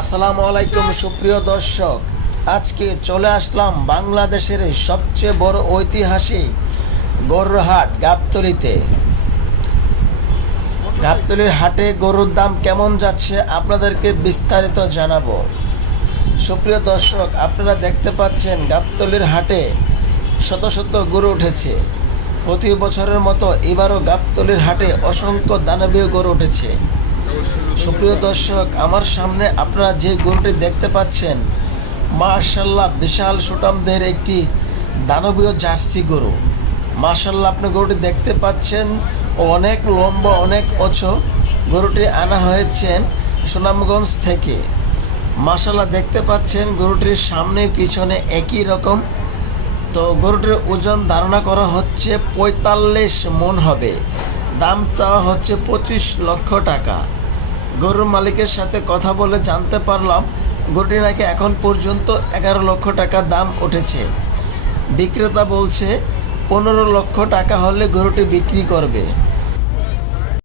আসসালামু আলাইকুম সুপ্রিয় দর্শক। আজকে চলে আসলাম বাংলাদেশের সবচেয়ে বড় ঐতিহাসিক গরুর হাট গাবতলিতে। গাবতলির হাটে গরুর দাম কেমন যাচ্ছে আপনাদেরকে বিস্তারিত জানাব। সুপ্রিয় দর্শক, আপনারা দেখতে পাচ্ছেন গাবতলির হাটে শত শত গরু উঠেছে। প্রতি বছরের মতো এবারও গাবতলির হাটে অসংখ্য দানবীয় গরু উঠেছে। সুপ্রিয় দর্শক, আমার সামনে আপনারা যে গরুটি দেখতে পাচ্ছেন মার্শাল্লাহ বিশাল সুটামদের একটি দানবীয় জার্সি গরু। মার্শাল্লাহ আপনি গরুটি দেখতে পাচ্ছেন ও অনেক লম্বা, অনেক ওছো। গরুটি আনা হয়েছেন সুনামগঞ্জ থেকে। মার্শাল্লাহ দেখতে পাচ্ছেন, গরুটির সামনে, পিছনে একই রকম। তো গরুটির ওজন ধারণা করা হচ্ছে পঁয়তাল্লিশ মন হবে। দাম চাওয়া হচ্ছে পঁচিশ লক্ষ টাকা। গরুর মালিকের সাথে কথা বলে জানতে পারলাম গরুটি নাকি এখন পর্যন্ত এগারো লক্ষ টাকা দাম উঠেছে। বিক্রেতা বলছে, পনেরো লক্ষ টাকা হলে গরুটি বিক্রি করবে।